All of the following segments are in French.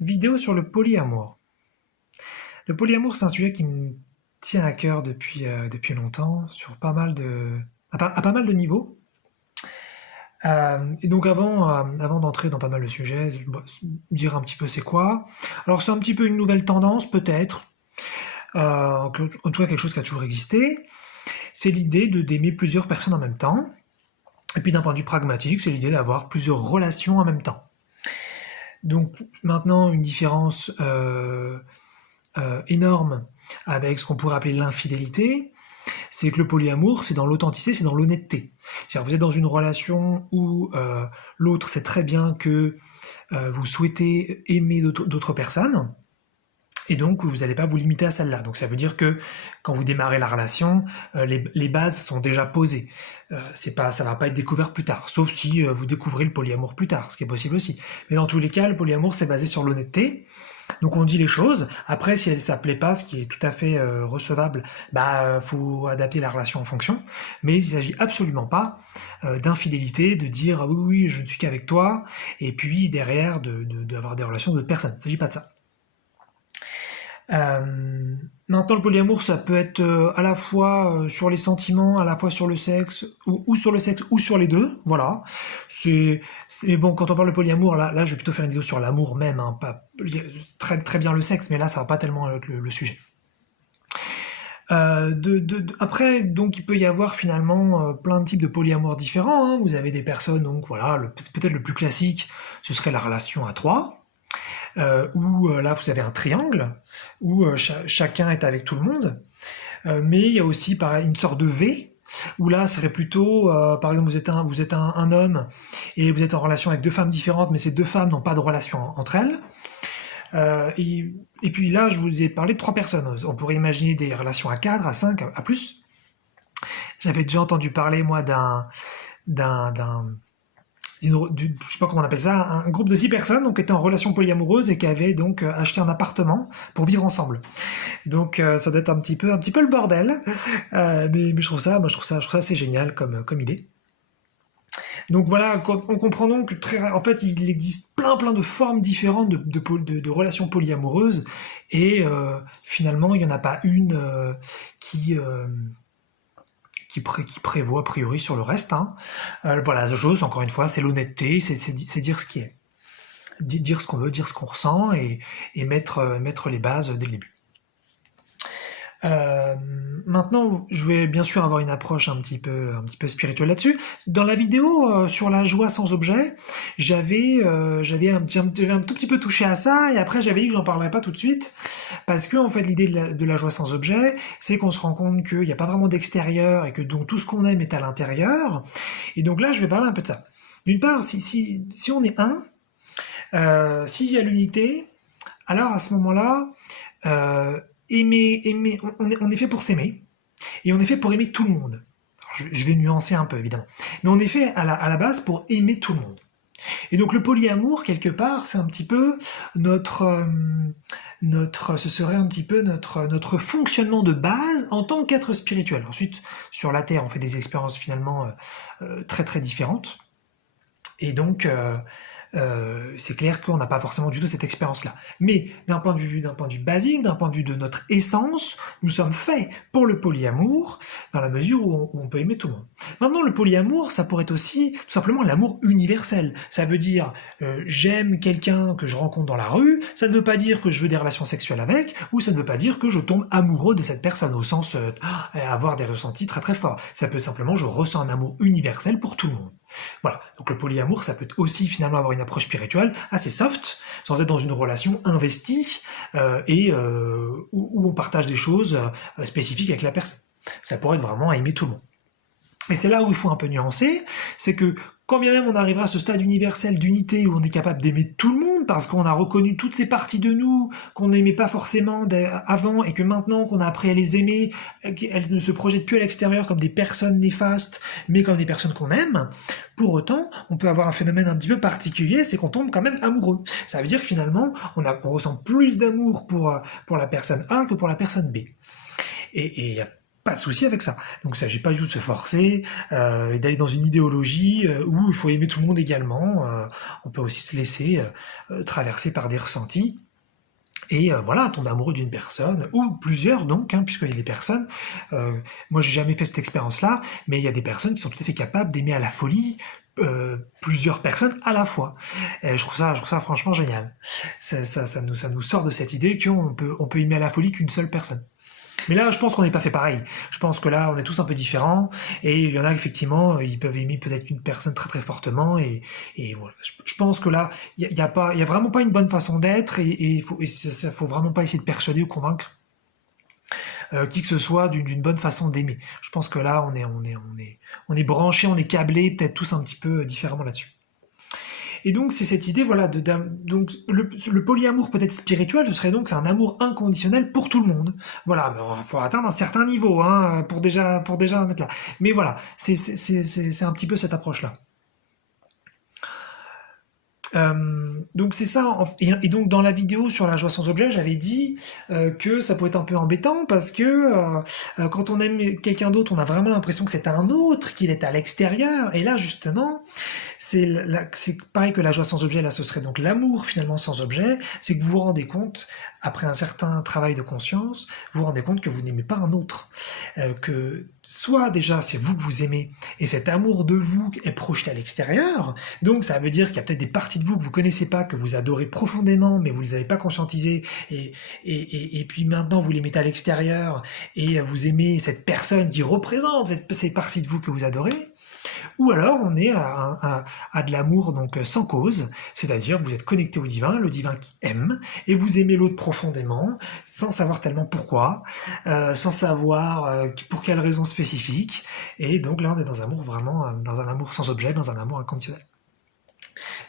Vidéo sur le polyamour. Le polyamour, c'est un sujet qui me tient à cœur depuis longtemps, sur pas mal à pas mal de niveaux. Et donc avant d'entrer dans pas mal de sujets, dire un petit peu c'est quoi. Alors c'est un petit peu une nouvelle tendance peut-être, en tout cas quelque chose qui a toujours existé. C'est l'idée d'aimer plusieurs personnes en même temps. Et puis d'un point de vue pragmatique, c'est l'idée d'avoir plusieurs relations en même temps. Donc maintenant une différence énorme avec ce qu'on pourrait appeler l'infidélité, c'est que le polyamour, c'est dans l'authenticité, c'est dans l'honnêteté. Vous êtes dans une relation où l'autre sait très bien que vous souhaitez aimer d'autres personnes, et donc vous n'allez pas vous limiter à celle-là. Donc ça veut dire que quand vous démarrez la relation, les bases sont déjà posées. Ça va pas être découvert plus tard, sauf si vous découvrez le polyamour plus tard, ce qui est possible aussi. Mais dans tous les cas, le polyamour c'est basé sur l'honnêteté. Donc on dit les choses. Après, si ça plaît pas, ce qui est tout à fait recevable, faut adapter la relation en fonction. Mais il s'agit absolument pas d'infidélité, de dire ah oui oui je ne suis qu'avec toi, et puis derrière d'avoir des relations d'autres personnes. Il s'agit pas de ça. Maintenant, le polyamour, ça peut être à la fois sur les sentiments, à la fois sur le sexe, ou sur le sexe, ou sur les deux. Voilà. Mais bon, quand on parle de polyamour, là, je vais plutôt faire une vidéo sur l'amour même, hein, pas très très bien le sexe, mais là, ça va pas tellement avec le sujet. Après, donc, il peut y avoir finalement plein de types de polyamour différents. Hein. Vous avez des personnes, donc voilà, peut-être le plus classique, ce serait la relation à trois. Où là vous avez un triangle où chacun est avec tout le monde, mais il y a aussi une sorte de V où là serait plutôt par exemple vous êtes un homme et vous êtes en relation avec deux femmes différentes, mais ces deux femmes n'ont pas de relation entre elles. Et puis là je vous ai parlé de trois personnes. On pourrait imaginer des relations à 4, à 5, à plus. J'avais déjà entendu parler moi d'un je sais pas comment on appelle ça, un groupe de 6 personnes donc, qui étaient en relation polyamoureuse et qui avaient donc acheté un appartement pour vivre ensemble. Donc ça doit être un petit peu le bordel, mais je trouve ça assez génial comme idée. Donc voilà, on comprend donc en fait il existe plein de formes différentes de relations polyamoureuses et finalement il n'y en a pas une qui prévaut a priori sur le reste. Hein. Voilà, la chose, encore une fois, c'est l'honnêteté, c'est dire ce qui est. Dire ce qu'on veut, dire ce qu'on ressent et mettre les bases dès le début. Maintenant, je vais bien sûr avoir une approche un petit peu spirituelle là-dessus. Dans la vidéo sur la joie sans objet, j'avais un tout petit peu touché à ça, et après j'avais dit que j'en parlerais pas tout de suite, parce que en fait l'idée de la joie sans objet, c'est qu'on se rend compte qu'il n'y a pas vraiment d'extérieur et que donc tout ce qu'on aime est à l'intérieur. Et donc là, je vais parler un peu de ça. D'une part, si on est un, s'il y a l'unité, alors à ce moment-là, aimer, on est fait pour s'aimer, et on est fait pour aimer tout le monde. Alors, je vais nuancer un peu, évidemment. Mais on est fait à la base pour aimer tout le monde. Et donc le polyamour, quelque part, c'est un petit peu ce serait un petit peu notre fonctionnement de base en tant qu'être spirituel. Ensuite, sur la Terre, on fait des expériences finalement très très différentes. Et donc, c'est clair qu'on n'a pas forcément du tout cette expérience-là. Mais d'un point de vue basique, d'un point de vue de notre essence, nous sommes faits pour le polyamour, dans la mesure où on peut aimer tout le monde. Maintenant, le polyamour, ça pourrait être aussi tout simplement l'amour universel. Ça veut dire, j'aime quelqu'un que je rencontre dans la rue, ça ne veut pas dire que je veux des relations sexuelles avec, ou ça ne veut pas dire que je tombe amoureux de cette personne, au sens avoir des ressentis très très forts. Ça peut simplement, je ressens un amour universel pour tout le monde. Voilà, donc le polyamour, ça peut aussi finalement avoir une approche spirituelle assez soft, sans être dans une relation investie où on partage des choses spécifiques avec la personne. Ça pourrait être vraiment à aimer tout le monde. Et c'est là où il faut un peu nuancer, c'est que quand bien même on arrivera à ce stade universel d'unité où on est capable d'aimer tout le monde, parce qu'on a reconnu toutes ces parties de nous qu'on n'aimait pas forcément avant, et que maintenant qu'on a appris à les aimer, elles ne se projettent plus à l'extérieur comme des personnes néfastes, mais comme des personnes qu'on aime, pour autant, on peut avoir un phénomène un petit peu particulier, c'est qu'on tombe quand même amoureux. Ça veut dire que finalement, on ressent plus d'amour pour la personne A que pour la personne B. Et il y a pas de souci avec ça. Donc il ne s'agit pas du tout de se forcer, et d'aller dans une idéologie où il faut aimer tout le monde également. On peut aussi se laisser traverser par des ressentis. Et voilà, tomber amoureux d'une personne, ou plusieurs donc, hein, puisqu'il y a des personnes, moi j'ai jamais fait cette expérience-là, mais il y a des personnes qui sont tout à fait capables d'aimer à la folie plusieurs personnes à la fois. Et je trouve ça franchement génial. Ça nous sort de cette idée on peut aimer à la folie qu'une seule personne. Mais là, je pense qu'on n'est pas fait pareil. Je pense que là, on est tous un peu différents, et il y en a effectivement, ils peuvent aimer peut-être une personne très très fortement, et voilà. Je pense que là, il y a vraiment pas une bonne façon d'être, et faut vraiment pas essayer de persuader ou convaincre qui que ce soit d'une bonne façon d'aimer. Je pense que là, on est branché, on est câblé, peut-être tous un petit peu différemment là-dessus. Et donc c'est cette idée, voilà, donc le polyamour peut-être spirituel, ce serait donc c'est un amour inconditionnel pour tout le monde. Voilà, il faut atteindre un certain niveau, hein, pour déjà en être là. Mais voilà, c'est un petit peu cette approche-là. Donc c'est ça, et donc dans la vidéo sur la joie sans objet, j'avais dit que ça pouvait être un peu embêtant parce que quand on aime quelqu'un d'autre, on a vraiment l'impression que c'est un autre, qu'il est à l'extérieur, et là justement, c'est pareil que la joie sans objet, là ce serait donc l'amour finalement sans objet, c'est que vous vous rendez compte, après un certain travail de conscience, vous vous rendez compte que vous n'aimez pas un autre, que soit déjà c'est vous que vous aimez, et cet amour de vous est projeté à l'extérieur, donc ça veut dire qu'il y a peut-être des parties de vous que vous connaissez pas, que vous adorez profondément, mais vous les avez pas conscientisées, et puis maintenant vous les mettez à l'extérieur, et vous aimez cette personne qui représente ces parties de vous que vous adorez. Ou alors on est à de l'amour donc sans cause, c'est-à-dire vous êtes connecté au divin, le divin qui aime, et vous aimez l'autre profondément, sans savoir tellement pourquoi, sans savoir pour quelle raison spécifique, et donc là on est dans un amour vraiment, dans un amour sans objet, dans un amour inconditionnel.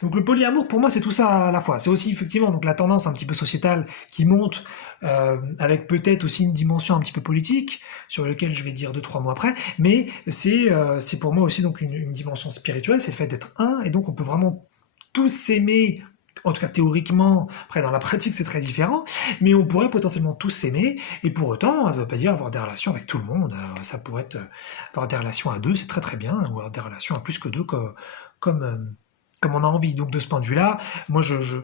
Donc le polyamour, pour moi, c'est tout ça à la fois. C'est aussi effectivement donc la tendance un petit peu sociétale qui monte, avec peut-être aussi une dimension un petit peu politique, sur lequel je vais dire 2-3 mots après, mais c'est pour moi aussi donc une dimension spirituelle, c'est le fait d'être un, et donc on peut vraiment tous s'aimer, en tout cas théoriquement, après dans la pratique c'est très différent, mais on pourrait potentiellement tous s'aimer, et pour autant, ça ne veut pas dire avoir des relations avec tout le monde, ça pourrait être avoir des relations à deux, c'est très très bien, ou avoir des relations à plus que deux, comme on a envie. Donc de ce point de vue-là, moi je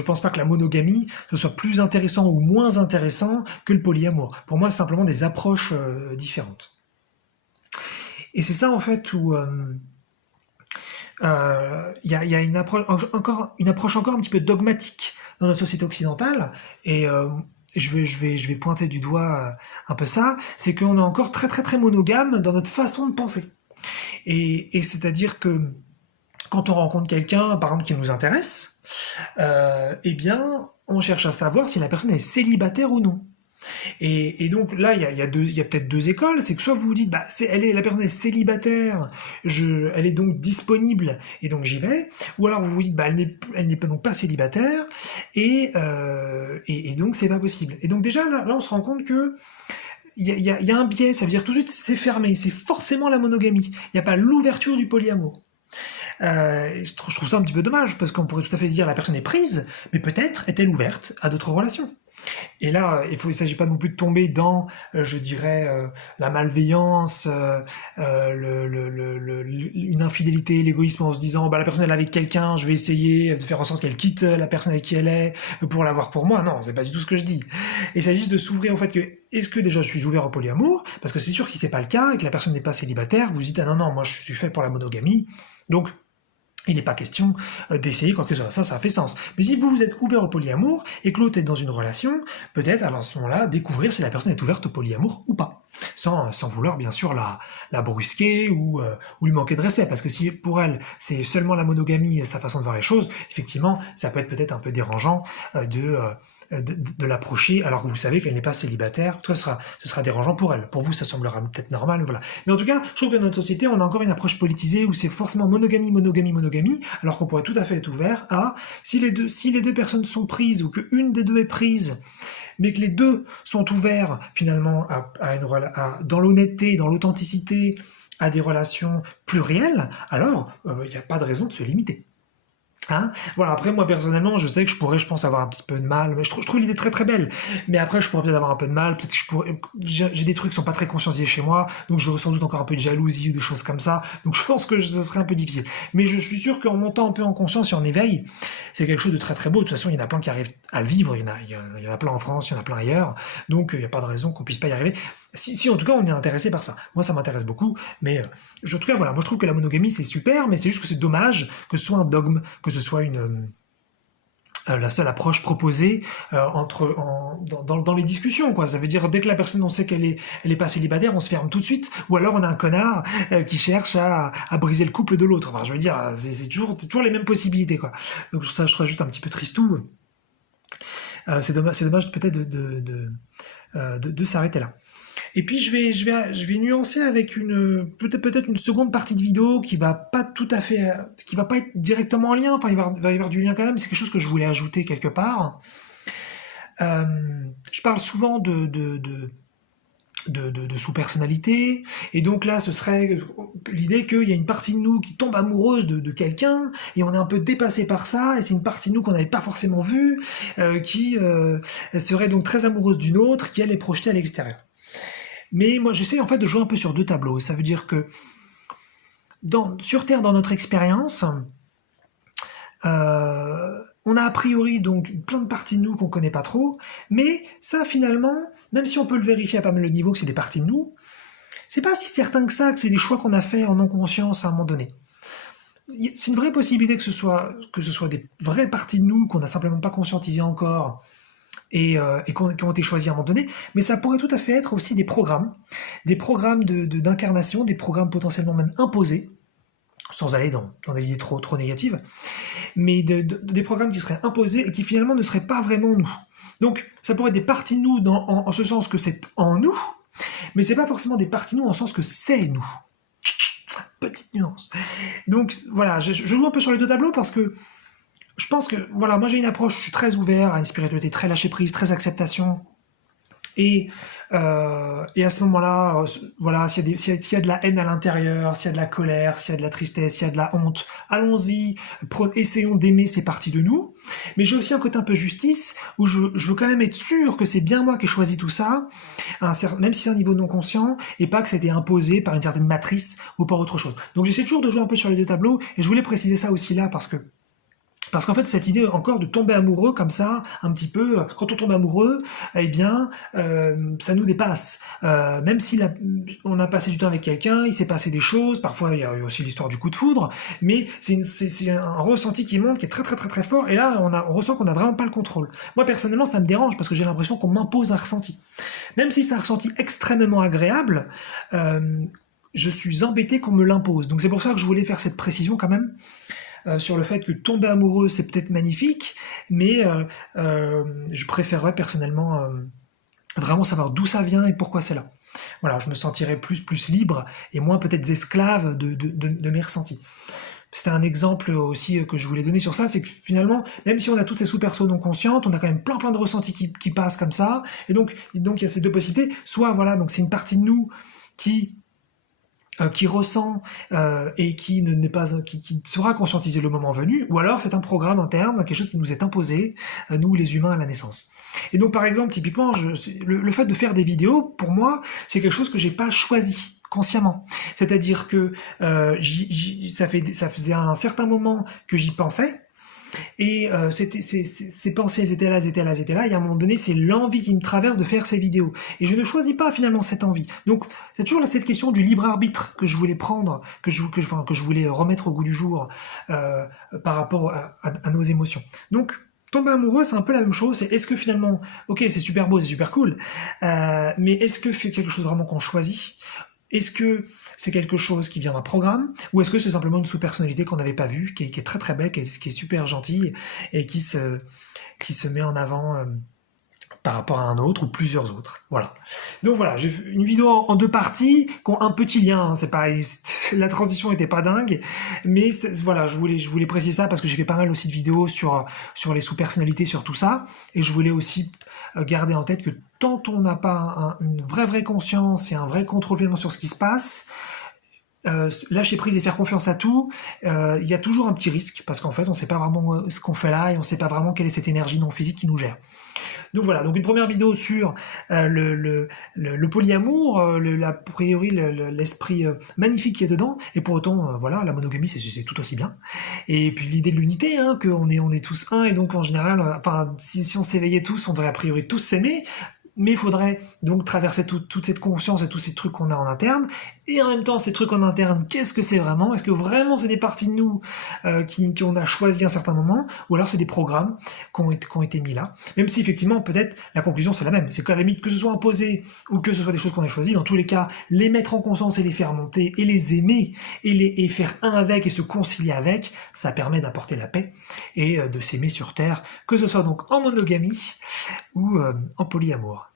pense pas que la monogamie ce soit plus intéressant ou moins intéressant que le polyamour. Pour moi, c'est simplement des approches différentes. Et c'est ça en fait où y a une approche encore un petit peu dogmatique dans notre société occidentale, et je vais pointer du doigt un peu ça, c'est qu'on est encore très très très monogame dans notre façon de penser. Et c'est-à-dire que quand on rencontre quelqu'un, par exemple, qui nous intéresse, eh bien, on cherche à savoir si la personne est célibataire ou non. Et donc là, il y a peut-être deux écoles. C'est que soit vous vous dites, bah, la personne est célibataire, elle est donc disponible, et donc j'y vais. Ou alors vous vous dites, bah, elle n'est donc pas célibataire, et donc c'est pas possible. Et donc déjà, là on se rend compte que il y a un biais, ça veut dire tout de suite c'est fermé, c'est forcément la monogamie. Il n'y a pas l'ouverture du polyamour. Je trouve ça un petit peu dommage, parce qu'on pourrait tout à fait se dire la personne est prise, mais peut-être est-elle ouverte à d'autres relations. Et là, il ne s'agit pas non plus de tomber dans, je dirais, la malveillance, une infidélité, l'égoïsme, en se disant, bah, la personne elle est avec quelqu'un, je vais essayer de faire en sorte qu'elle quitte la personne avec qui elle est pour l'avoir pour moi. Non, c'est pas du tout ce que je dis. Il s'agit juste de s'ouvrir au fait que, est-ce que déjà je suis ouvert au polyamour? Parce que c'est sûr que si c'est pas le cas et que la personne n'est pas célibataire, vous dites, ah non, non, moi je suis fait pour la monogamie. Donc, il n'est pas question d'essayer quoi que ce soit, ça fait sens. Mais si vous êtes ouvert au polyamour et que l'autre est dans une relation, peut-être à ce moment-là découvrir si la personne est ouverte au polyamour ou pas, sans vouloir bien sûr la brusquer ou lui manquer de respect, parce que si pour elle c'est seulement la monogamie, sa façon de voir les choses, effectivement ça peut être peut-être un peu dérangeant de l'approcher alors que vous savez qu'elle n'est pas célibataire. Toi, ce sera dérangeant pour elle. Pour vous, ça semblera peut-être normal, voilà. Mais en tout cas, je trouve que dans notre société, on a encore une approche politisée où c'est forcément monogamie, monogamie, monogamie, alors qu'on pourrait tout à fait être ouvert à, si les deux personnes sont prises, ou qu'une des deux est prise, mais que les deux sont ouverts finalement dans l'honnêteté, dans l'authenticité, à des relations plurielles, alors il n'y a pas de raison de se limiter. Hein? Voilà, après moi personnellement, je sais que je pourrais, je pense, avoir un petit peu de mal, mais je trouve l'idée très très belle. Mais après, je pourrais peut-être avoir un peu de mal, peut-être que j'ai des trucs qui sont pas très conscientisés chez moi, donc j'aurais sans doute encore un peu de jalousie ou des choses comme ça, donc je pense que ce serait un peu difficile. Mais je suis sûr qu'en montant un peu en conscience et en éveil, c'est quelque chose de très très beau. De toute façon, il y en a plein qui arrivent à le vivre, il y en a plein en France, il y en a plein ailleurs, donc il n'y a pas de raison qu'on puisse pas y arriver. Si en tout cas on est intéressé par ça. Moi ça m'intéresse beaucoup, mais en tout cas voilà, moi je trouve que la monogamie c'est super, mais c'est juste que c'est dommage que ce soit un dogme, que ce soit la seule approche proposée dans les discussions, quoi. Ça veut dire dès que la personne on sait elle est pas célibataire, on se ferme tout de suite, ou alors on a un connard qui cherche à briser le couple de l'autre. Enfin, je veux dire, c'est toujours les mêmes possibilités, quoi. Donc ça, je trouve juste un petit peu tristou. C'est dommage peut-être de s'arrêter là. Et puis je vais nuancer avec peut-être une seconde partie de vidéo qui va pas tout à fait, qui va pas être directement en lien. Enfin, va y avoir du lien quand même. C'est quelque chose que je voulais ajouter quelque part. Je parle souvent de sous-personnalité, et donc là ce serait l'idée qu'il y a une partie de nous qui tombe amoureuse de quelqu'un, et on est un peu dépassé par ça, et c'est une partie de nous qu'on n'avait pas forcément vue, qui serait donc très amoureuse d'une autre, qui elle est projetée à l'extérieur. Mais moi j'essaie en fait de jouer un peu sur deux tableaux, ça veut dire que sur Terre, dans notre expérience, on a a priori donc plein de parties de nous qu'on connaît pas trop, mais ça finalement, même si on peut le vérifier à pas mal de niveaux que c'est des parties de nous, c'est pas si certain que ça, que c'est des choix qu'on a fait en non-conscience à un moment donné. C'est une vraie possibilité que ce soit des vraies parties de nous qu'on n'a simplement pas conscientisées encore et qui ont été choisis à un moment donné, mais ça pourrait tout à fait être aussi des programmes d'incarnation, des programmes potentiellement même imposés, sans aller dans des idées trop négatives, mais des programmes qui seraient imposés et qui finalement ne seraient pas vraiment nous. Donc ça pourrait être des parties de nous en ce sens que c'est en nous, mais c'est pas forcément des parties de nous en ce sens que c'est nous. Petite nuance. Donc voilà, je joue un peu sur les deux tableaux parce que je pense que, voilà, moi j'ai une approche, je suis très ouvert à une spiritualité très lâcher prise, très acceptation. Et à ce moment-là, voilà, s'il y a de la haine à l'intérieur, s'il y a de la colère, s'il y a de la tristesse, s'il y a de la honte, allons-y, essayons d'aimer ces parties de nous. Mais j'ai aussi un côté un peu justice, où je veux quand même être sûr que c'est bien moi qui ai choisi tout ça, même si c'est un niveau non conscient, et pas que ça a été imposé par une certaine matrice ou par autre chose. Donc j'essaie toujours de jouer un peu sur les deux tableaux, et je voulais préciser ça aussi là, parce qu'en fait, cette idée encore de tomber amoureux comme ça, un petit peu, quand on tombe amoureux, eh bien, ça nous dépasse. Même si on a passé du temps avec quelqu'un, il s'est passé des choses, parfois il y a aussi l'histoire du coup de foudre, mais c'est un ressenti qui monte, qui est très très très très fort, et là on ressent qu'on n'a vraiment pas le contrôle. Moi personnellement, ça me dérange parce que j'ai l'impression qu'on m'impose un ressenti. Même si c'est un ressenti extrêmement agréable, je suis embêté qu'on me l'impose. Donc c'est pour ça que je voulais faire cette précision quand même. Sur le fait que tomber amoureux c'est peut-être magnifique, mais je préférerais personnellement vraiment savoir d'où ça vient et pourquoi c'est là. Voilà, je me sentirais plus libre et moins peut-être esclave de mes ressentis. C'était un exemple aussi que je voulais donner sur ça, c'est que finalement, même si on a toutes ces sous-persos non conscientes, on a quand même plein de ressentis qui passent comme ça, et donc il y a ces deux possibilités, soit voilà, donc c'est une partie de nous qui ressent et qui n'est pas qui sera conscientisé le moment venu, ou alors c'est un programme interne, quelque chose qui nous est imposé, nous les humains à la naissance. Et donc par exemple, typiquement, le fait de faire des vidéos, pour moi, c'est quelque chose que j'ai pas choisi consciemment. C'est-à-dire que ça faisait un certain moment que j'y pensais, et ces pensées, elles étaient là, et à un moment donné, c'est l'envie qui me traverse de faire ces vidéos. Et je ne choisis pas finalement cette envie. Donc, c'est toujours cette question du libre arbitre que je voulais prendre, que je voulais remettre au goût du jour par rapport à nos émotions. Donc, tomber amoureux, c'est un peu la même chose. C'est est-ce que finalement, ok, c'est super beau, c'est super cool, mais est-ce que c'est quelque chose vraiment qu'on choisit? Est-ce que c'est quelque chose qui vient d'un programme, ou est-ce que c'est simplement une sous-personnalité qu'on n'avait pas vue, qui est très très belle, qui est super gentille, et qui se met en avant par rapport à un autre ou plusieurs autres. Voilà. Donc voilà, j'ai fait une vidéo en deux parties qui ont un petit lien. Hein, c'est pareil, la transition était pas dingue, mais voilà, je voulais préciser ça parce que j'ai fait pas mal aussi de vidéos sur les sous-personnalités, sur tout ça, et je voulais aussi garder en tête que tant on n'a pas une vraie conscience et un vrai contrôle finalement sur ce qui se passe, lâcher prise et faire confiance à tout, il y a toujours un petit risque, parce qu'en fait, on ne sait pas vraiment ce qu'on fait là, et on ne sait pas vraiment quelle est cette énergie non physique qui nous gère. Donc voilà, donc une première vidéo sur le polyamour, a priori l'esprit magnifique qui est dedans, et pour autant, voilà, la monogamie c'est tout aussi bien. Et puis l'idée de l'unité, hein, on est tous un, et donc en général, enfin, si on s'éveillait tous, on devrait a priori tous s'aimer, mais il faudrait donc traverser toute cette conscience et tous ces trucs qu'on a en interne. Et en même temps, ces trucs en interne, qu'est-ce que c'est vraiment? Est-ce que vraiment c'est des parties de nous qu'on a choisi à un certain moment? Ou alors c'est des programmes qui ont été mis là? Même si effectivement, peut-être, la conclusion c'est la même. C'est qu'à la limite, que ce soit imposé ou que ce soit des choses qu'on a choisies, dans tous les cas, les mettre en conscience et les faire monter et les aimer et faire un avec et se concilier avec, ça permet d'apporter la paix et de s'aimer sur Terre, que ce soit donc en monogamie ou en polyamour.